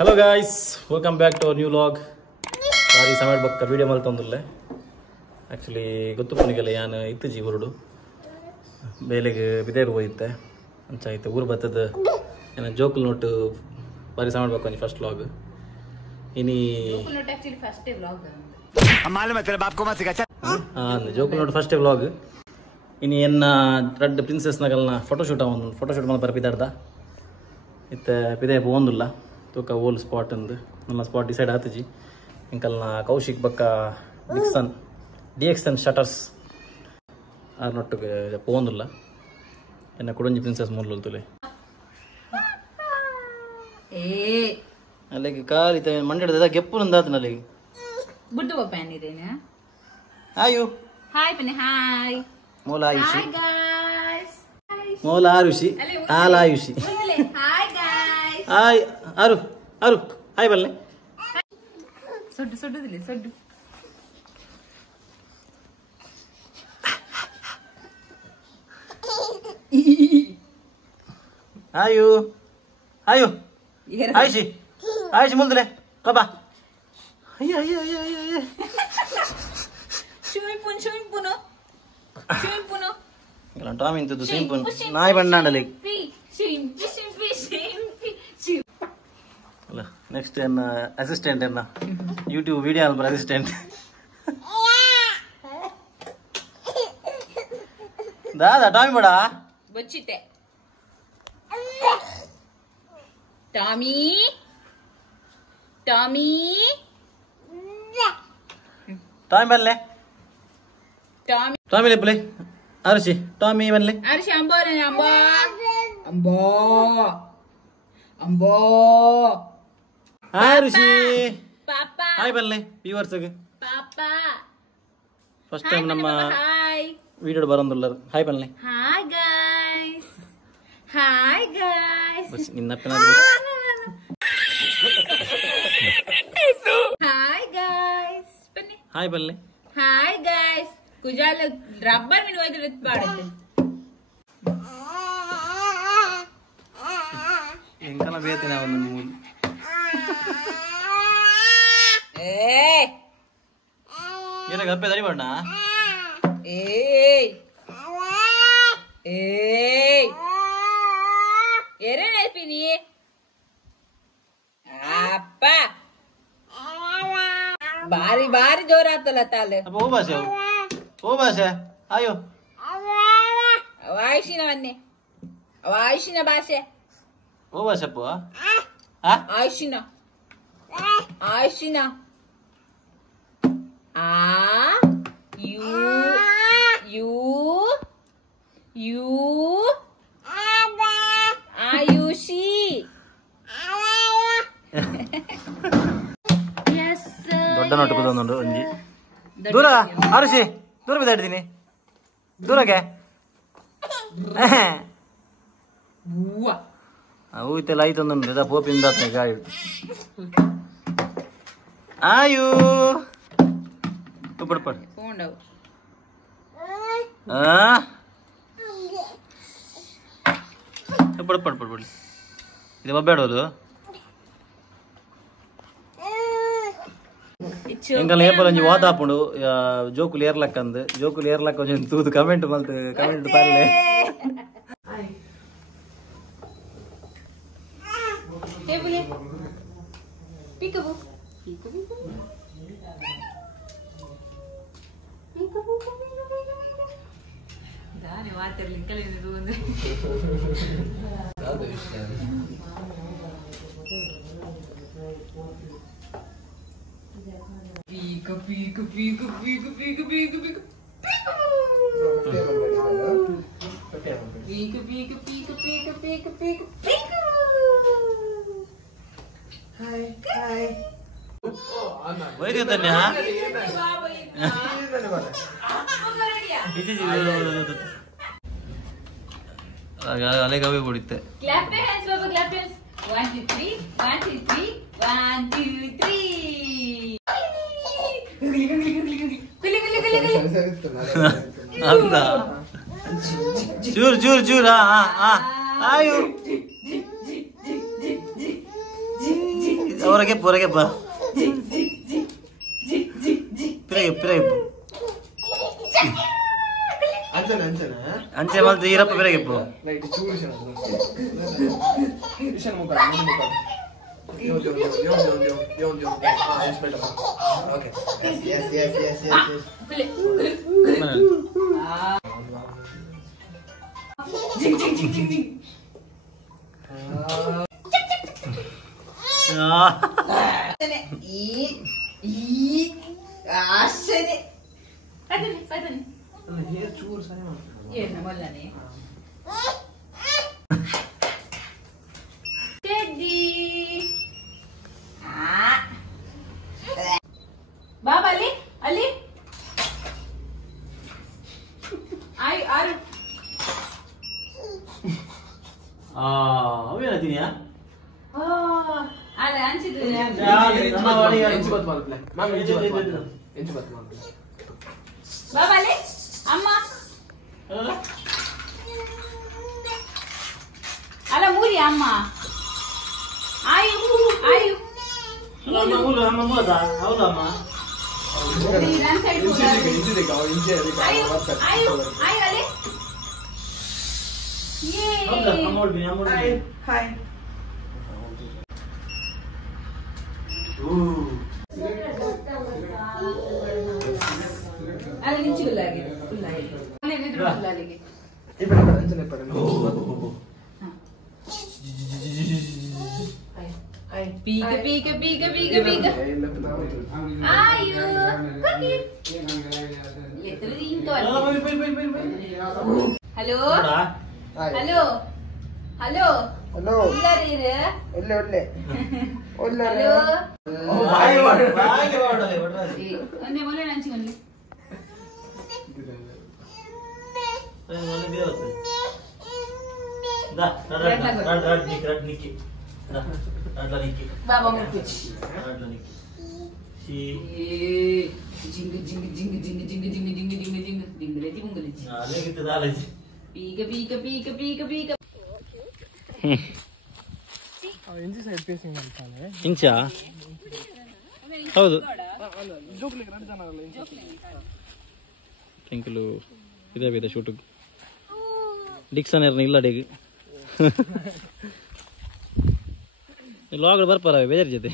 Hello guys, welcome back to our new vlog. Sorry ಸಮಯ ಬಕ್ಕ video ಮಲ್ ತಂದಿಲ್ಲ. Actually ಗೊತ್ತು ಪನಿಗೆಲ್ಲ ಯಾನು ಇತ್ತಜಿ ಹೊರಡು ಬೇಲೆಗೆ ಬಿದೇರು ಹೋಯ್ತೆ ಅಂಚಾಯ್ತು ಊರು ಬತ್ತದ ಏನ ಜೋಕುಲ್ ನೋಟು ಬಾರಿ ಸಮಯ ಬಕ್ಕ ಫಸ್ಟ್ ವ್ಲಾಗ್ ಇನಿ ಜೋಕುಲ್ ನೋಟು ಫಸ್ಟ್ ವ್ಲಾಗ್ ಇನಿ ಎನ್ನ ರೆಡ್ ಪ್ರಿನ್ಸೆಸ್ನಾಗಲ್ನ ಫೋಟೋಶೂಟ್ ಫೋಟೋಶೂಟ್ ಮಲ್ಲ ಬರ್ಪಿದಾಡ್ದ ಇತ್ತ ಪಿದೇ ಒಂದಿಲ್ಲ ತೂಕ ಓಲ್ ಸ್ಪಾಟ್ ಅಂದು ನಮ್ಮ ಸ್ಪಾಟ್ ಡಿಸೈಡ್ ಆತಜಿ ಇಂಕಲ್ನ ಕೌಶಿಕ್ ಬಕ್ಕ ಡಿಎಕ್ಸನ್ ಶಟರ್ಸ್ ಆ ನೊಟ್ಟಿಗೆ ಪೋಂದಿಲ್ಲ ಎನ್ನ ಕುಡಂಜಿ ಪ್ರಿನ್ಸೆಸ್ ಮೂರ್ಲು ತುಲೆ ಅಲ್ಲಿಗೆ ಕಾಲಿತ ಮಂಡ್ಯದ ಗೆಪ್ಪು ನಂದಾತನ ಅಲ್ಲಿಗೆ ಬುಡ್ಡು ಪ್ಯಾನ್ ಇದೇನೆ ಆಯು ಹಾಯ್ ಪನೆ ಹಾಯ್ ಮೂಲ ಆಯುಷಿ ಗಾಯ್ಸ್ ಮೂಲ ಆರುಷಿ ಆಲ ಆಯುಷಿ ಹಾಯ್ ಗಾಯ್ಸ್ ಹಾಯ್ ಅರು ಅರು ಹಾಯ್ ಬಲ್ಲೆ ಸೊಡ್ಡು ಸೊಡ್ಡುದಿಲ್ಲ ಸೊಡ್ಡು ಆಯು ಆಯು ಆಯುಷಿ ಆಯುಷಿ ಮುಲ್ದಲೆ ಕಬಾ ಅಯ್ಯ ಅಯ್ಯ ಅಯ್ಯ ಅಯ್ಯ ಅಯ್ಯ ಶೂಯಿಪುನು ಟಾಮ್ ಇಂತದ್ದು ಸಿಂಪಲ್ ನಾಯಿ ಬಣ್ಣಾಡಲಿ ಅಲ್ಲ ನೆಕ್ಸ್ಟ್ ಎನ್ನ ಅಸಿಸ್ಟೆಂಟ್ ಎನ್ನ ಯೂಟ್ಯೂಬ್ ವಿಡಿಯೋ ಆಲ್ಬರ್ ಅಸಿಸ್ಟೆಂಟ್ ದಾದಾ ಟಾಮಿ ಬಡ ಬಚ್ಚಿತೆ ಟಾಮಿ ಟಾಮಿ ಟಾಮಿ ಬನ್ಲೆ ಟಾಮಿ ಟಾಮಿ ಲೆಪ್ಪಲೆ ಆರುಷಿ ಟಾಮಿ ಬನ್ಲೆ ಅರ್ಷಿ ಅಂಬೋರೆ ಅಂಬೋ ಅಂಬೋ ಅಂಬೋ ಆರುಷಿ ಪಾಪ ಹಾಯ್ ಬನ್ಲೆ ವ್ಯೂವರ್ಸ್ಗೆ ಪಾಪ ಫಸ್ಟ್ ಟೈಮ್ ನಮ್ಮ ಹಾಯ್ ವಿಡಿಯೋ ಬರೋದಿಲ್ಲ ಹಾಯ್ ಬನ್ಲೆ ಹಾಯ್ ಗಾಯ್ಸ್ ಹಾಯ್ ಗಾಯ್ಸ್ ಬಸ್ ನಿನ್ನಪ್ಪನ ಹಾಯ್ ಗಾಯ್ಸ್ ಬನ್ನಿ ಹಾಯ್ ಬನ್ಲೆ ಹಾಯ್ ಗಾಯ್ಸ್ ಕುಜಾಲ ರಬ್ಬರ್ ಮೀನು ಹೋಯ್ತು ರೆತ್ ಪಾಡುತ್ತೆ ಎಂಕಲ ಬೇತೇನೆ ಅವನು ಮೂಲ ಏಯ್ ಏನಾಗ ಅಪ್ಪೆ ದಡಿ ಬಣ್ಣ ಏಯ್ ಏಯ್ ಎರೆ ನೆಲ್ಪಿನಿ ಅಪ್ಪ ಬಾರಿ ಬಾರಿ ಜೋರ ಆತಲ್ಲ ತಾಲೆ ಅಪ್ಪ ಓ ಭಾಷೆ ಓ ಭಾಷೆ ಆಯೋ ವಾಯಿಸಿನ ಬನ್ನಿ ವಾಯಿಸಿನ ಭಾಷೆ ಓ ಭಾಷೆ ಅಪ್ಪ ಆಯುಷಿನ ಆಯುಷಿನ ಆ ಯು ಯು ಯು ಆಯುಷಿ ದೊಡ್ಡ ನೋಟು ಕೂದೊಂದುಂಡು ಒಂಜಿ ದೂರ ಆರುಷಿ ದೂರ ಬಿದ್ದಾಡ್ತೀನಿ ದೂರಕ್ಕೆ ಊತೆಲ್ಲ ಆಯ್ತೊಂದು ಇದ ಪೋಪಿಂದ ಗಾಳಿ ಆಯು ಪಡ್ ಪಡ್ ಪಡ್ ಪಡ್ ಪಡ್ ಪಡ್ಲಿ ಇದು ಒಬ್ಬೇಡೋದು ಎಂಕಲ್ ಏಪಲ್ ಒಂಜಿ ವಾತಾಪುಂಡು ಜೋಕುಲು ಏರ್ಲಕ್ಕ ಅಂದ್ ಜೋಕುಲು ಏರ್ಲಕ್ಕ ಒಂಜಿ ತೂದು ಕಮೆಂಟ್ ಮಲ್ತು ಕಮೆಂಟ್ ಪಾರ್ಲೆ Pico, pico, pico, pico, pico, pico, pico. Pico, pico, pico, pico, pico, pico, pico. Hi, hi. ವೈರಿ ತನ್ಯ ಅಲೆಗವೇ ಬಿಡುತ್ತೆ. Clap your hands, Baba, clap your hands. 1, 2, 3, 1, 2, 3, 1, 2, 3. ಅಂತ ಚೂರ್ ಚೂರ್ ಚೂರ್ ಆಯು ಹೊರಗೆ ಬಾ ಪಿರಗೆ ಅಂಚೆ ಮಲ್ತು ಈರಪ್ಪ ಪಿರಗೆ ಬಾಬಾ ಅಲ್ಲಿ ಅಲ್ಲಿ ಆಯ್ ಆರು ಅವೇನತ್ತೀನಿಯಾ ಅಲ್ಲ ಅನ್ಸಿದ್ರೆ ಬಾಬಾ ಅಲ್ಲಿ ಅಮ್ಮ ಅಲ್ಲ ಮೂರಿ ಅಮ್ಮ ಆಯು ಆಯು ಹೌದಮ್ಮ ಅಲ್ಲಿ ನಿಂಚುಲಾಗಿ ಪೀಕ ಪೀಕ ಪೀಕ ಪೀಕ ಪೀಕ ಆಯು ಹಲೋ ಹಲೋ ಹಲೋ ಹಲೋ ಒಳ್ಳೆ ಹಲೋ ಒಂದೇ ಮೊನ್ನೆ ನಂಚಿಕೊಂಡ್ಲಿ ಬಾಬಾ ಮುಟ್ಟಿ ಜಿಂಗ ಜಿಂಗ ಜಿಂಗ ಜಿಂಗ ಜಿಂಗ ಜಿಂಗ ಜಿಂಗ ಜಿಂಗ ಜಿಂಗ ದಿಂಗಲೇತಿ ಮುಂಗಲೇತಿ ಪೀಕ ಪೀಕ ಪೀಕ ಪೀಕ ಪೀಕ ಇಂಚಾ ಹೌದು ಟ್ವಿಂಕಲು ಇದೇ ಶೂಟ್ ಡಿಕ್ಸನರ್ನ ಇಲ್ಲ ಡಿಗ್ ಲಾಗ್ಲು ಬರ್ಪಾರ ಬೇಜಾರ್ ಜೊತೆ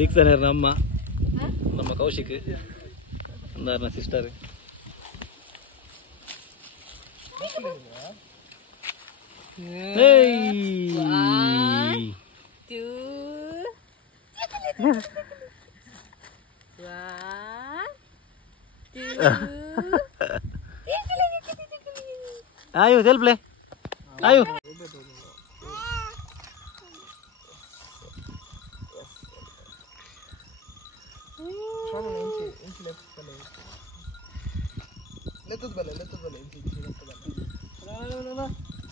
ಡಿಕ್ಸನರ್ ನಮ್ಮ ಕೌಶಿಕ್ ಅಂದಾರ್ನ ಸಿಸ್ಟರ್ आयु चल प्ले आयु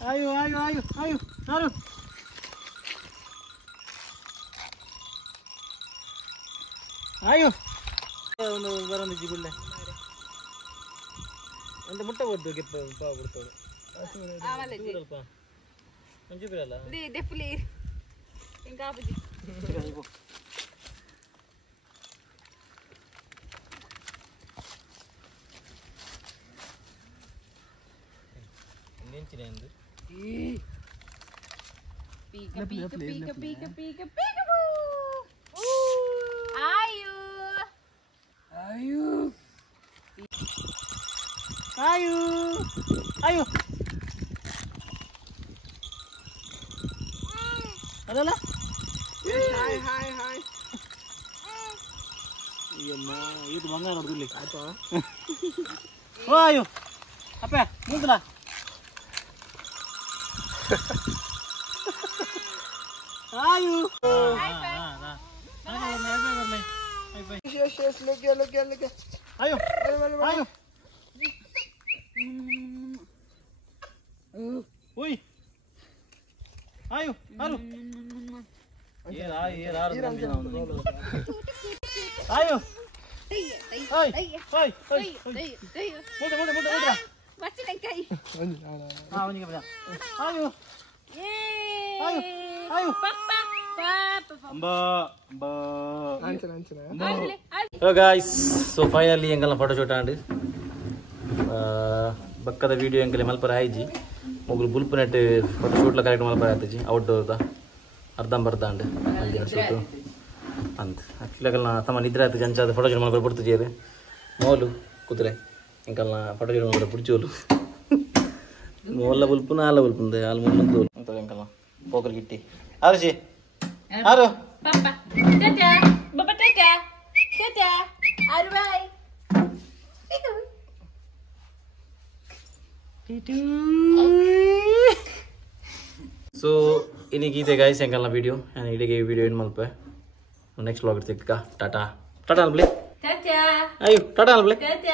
आयु आयु आयु आयु आयु आयु ಒಂದು ಬರಂದಿಜ್ಜಿ ಗುಳ್ಳೆ ಅಂತ ಮುಟ್ಟೆ ಓದ್ದು ಗೆಪ್ಪ ಪಾವ ಬಿಡ್ತಾಳು ಸ್ವಲ್ಪ ಮಂಜು ಬಿರಲ್ಲ ದೆಪ್ಪಲಿ ಇಂಕಾಪಜಿ ನೆಂಚಿನ ಎಂದು ಪೀಕ ಪೀಕ ಪೀಕ ಪೀಕ ಪೀಕ ಪೀಕ ಆಯು ಆಯು ಆಯು ಆಯು ಅದಲ್ಲ ಹಾಯ್ ಹಾಯ್ ಹಾಯ್ ಅಯ್ಯಮ್ಮ ಇದು ಬಂಗಾರ ನೋಡ್ದಿಲ್ಲಿ ಆಯ್ತಾ ಓ ಆಯು ಅಪ್ಪ ಮುಂದಲ ಆಯು आयो आयो ओए आयो आरो ये रा आयो ओए ओए ओए मोटे बच्चे कई हां वनी के बजा आयो ये आयो आयो पापा ಹಲೋ ಗಾಯ್ಸ್, ಸೊ ಫೈನಲಿ ಎಂಕಲ್ನ ಫೋಟೋಶೂಟ್ ಆಂಡ್ ಬಕ್ಕದ ವೀಡಿಯೋ ಎಂಕಲೆ ಮಲ್ಪರ ಆಯ್ಜಿ ಮೊಗ್ಲು ಬುಲ್ಪು ನೆಟ್ ಫೋಟೋಶೂಟ್ಲ ಕರೆಕ್ಟ್ ಮಲ್ಪರ ಆಯ್ತಜಿ ಔಟ್ಡೋರ್ದ ಅರ್ಧಂಬರ್ಧ ಅಂಡ್ ಅಲ್ಲಿ ನಡ್ಸೋದು ಅಂತ ಅಕ್ಕಿಲಕಲ್ನ ತಮ್ಮ ನಿದ್ರೆ ಆಯ್ತು ಜಂಚಾದ ಫೋಟೋಶೂಟ್ ಮಲ್ಪರ ಬಿಡ್ತಿದ್ದೀರಿ ಮೋಲು ಕುದುರೆ ಎಂಕಲ್ನ ಫೋಟೋಶೂಟ್ ಮಲ್ಪರ ಬಿಡ್ಚೋಲು ಮೋಲ್ಲ ಬುಲ್ಪು ನಾಲ ಬುಲ್ಪುಂದೆ ಆಲ್ ಮೂಲ ಅಂತ ಎಂಕಲ್ನ ಪೋಕಲ್ ಗಿಟ್ಟಿ ಆರುಜಿ ಆರು Papa, Tata, Baba Tata, Tata, Arwai. So ಇನ್ನೀಗಿದೆ ಗೈಸ್ ಎಂಕಲ್ನ ವಿಡಿಯೋ ನಾನು ಇಲ್ಲಿಗೆ ಈ ವಿಡಿಯೋ ಏನು ಮಲ್ಪೆ ನೆಕ್ಸ್ಟ್ ವ್ಲಾಗ್ ಇರ್ತಿಕ್ಕ ಟಾಟಾ ಟಾಟಾ ಅನ್ಬ್ಲಿ Tata, ಅಯ್ಯೋ ಟಾಟಾ ಅನ್ಬ್ಲಿ Tata.